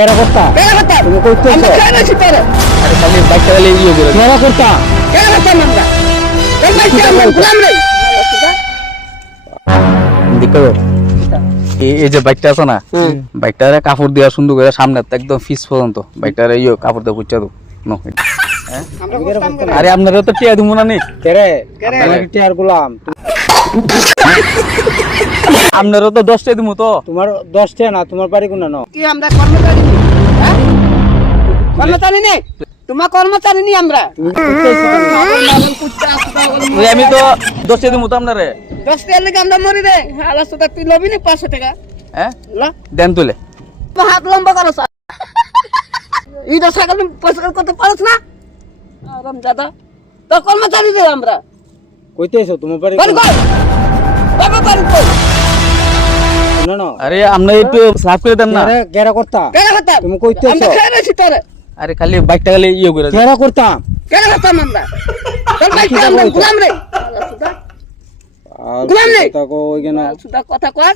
কেরা করতা তুমি কইতেছো আমরা কেন আছি তোরে? আরে খালি বাইকটা খালি ইয়ে করে কেরা করতা কেন করতাম আমরা? এই বাইকটা আমরা গোলাম রে। দেখো এই যে বাইকটা আছে না বাইকটারে কাপড় দেওয়া সুন্দর করে সামনে একদম ফিস পর্যন্ত বাইকটারে ইয়ে কাপড় দিয়ে পুচ্ছা দাও নো আমরা করতাম করে। আরে আপনারা তো টিয়া দিমু না নি কেরে কেরে? আমরা কি টিয়ার গোলাম আপনারা তো 10 টাকা দিমু তো তোমার 10 টা না তোমার বাড়ি কোন না কি আমরা কর্মচারী নি? হ্যাঁ? কর্মচারী নেই? তোমার কর্মচারী নি আমরা। তুমি কইতেছো ওই আমি তো 10 টাকা দিমু তো আপনারে 10 টাকার লেগে আমরা মরি রে। হালা সুদা তুই লবি নি 500 টাকা। হ্যাঁ ল। দেন তুলে তো হাত লম্বা করো স্যার। ইটা সাকাল পরিষ্কার করতে পারছ না? আরাম দাদা। তো কর্মচারী রে আমরা। কইতেছো তোমার বাড়ি বাড়ি কই? বাবা বাড়ি কই? না না আরে আপনি একটু সাফ করে দেন না কেরা কেরা করতা কেন করতাম? তুমি কইতেছো? আমরা কেন আছি তোরে? আরে খালি বাইকটা খালি ইয়ে করে কেরা করতা কেন করতাম আমরা? তোর বাইকটা আমরা গোলাম রে। হালা সুদা। আর গোলাম নেই। কথা কই কেন সুদা কথা কর।